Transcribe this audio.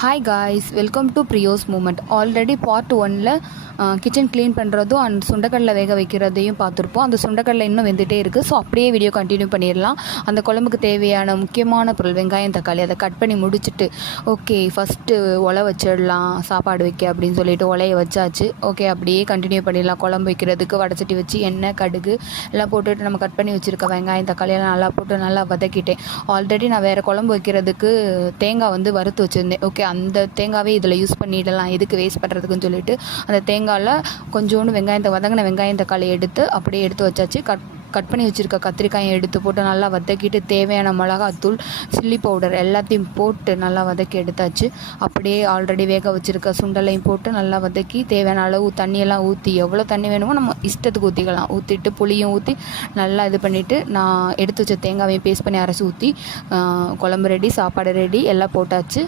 Hi guys, welcome to பிரியோஸ் moment. Already part 1ல் kitchen clean பண்ணுறதும் அண்ட் சுண்டக்கடலை வேக வைக்கிறதையும் பார்த்துருப்போம். அந்த சுண்டக்கடலை இன்னும் வெந்துகிட்டே இருக்குது. ஸோ அப்படியே வீடியோ கண்டினியூ பண்ணிடலாம். அந்த குழம்புக்கு தேவையான முக்கியமான பொருள் வெங்காயம், தக்காளி, அதை கட் பண்ணி முடிச்சுட்டு ஓகே ஃபஸ்ட்டு ஒலை வச்சிடலாம் சாப்பாடு வைக்க அப்படின்னு சொல்லிட்டு ஒலையை வச்சாச்சு. ஓகே அப்படியே கண்டினியூ பண்ணிடலாம். குழம்பு வைக்கிறதுக்கு வடச்சட்டி வச்சு எண்ணெய், கடுகு எல்லாம் போட்டுட்டு நம்ம கட் பண்ணி வச்சுருக்க வெங்காயம், தக்காளி எல்லாம் நல்லா போட்டு நல்லா வதக்கிட்டேன். ஆல்ரெடி நான் வேறு குழம்பு வைக்கிறதுக்கு தேங்காய் வறுத்து வச்சுருந்தேன். ஓகே அந்த தேங்காவே இதில் யூஸ் பண்ணிடலாம், எதுக்கு வேஸ்ட் பண்ணுறதுக்குன்னு சொல்லிட்டு அந்த தேங்காயில் கொஞ்சோண்டு வதங்கின வெங்காயம், தக்காளி எடுத்து அப்படியே எடுத்து வச்சாச்சு. கட் பண்ணி வச்சுருக்க கத்திரிக்காயை எடுத்து போட்டு நல்லா வதக்கிட்டு தேவையான மிளகாத்தூள், சில்லி பவுடர் எல்லாத்தையும் போட்டு நல்லா வதக்கி எடுத்தாச்சு. அப்படியே ஆல்ரெடி வேக வச்சுருக்க சுண்டலையும் போட்டு நல்லா வதக்கி தேவையான அளவு தண்ணியெல்லாம் ஊற்றி, எவ்வளோ தண்ணி வேணுமோ நம்ம இஷ்டத்துக்கு ஊற்றிக்கலாம். ஊற்றிட்டு புளியும் ஊற்றி நல்லா இது பண்ணிவிட்டு நான் எடுத்து வச்ச தேங்காவையும் பேஸ்ட் பண்ணி அரைச்சி ஊற்றி குழம்பு ரெடி, சாப்பாடு ரெடி, எல்லாம் போட்டாச்சு.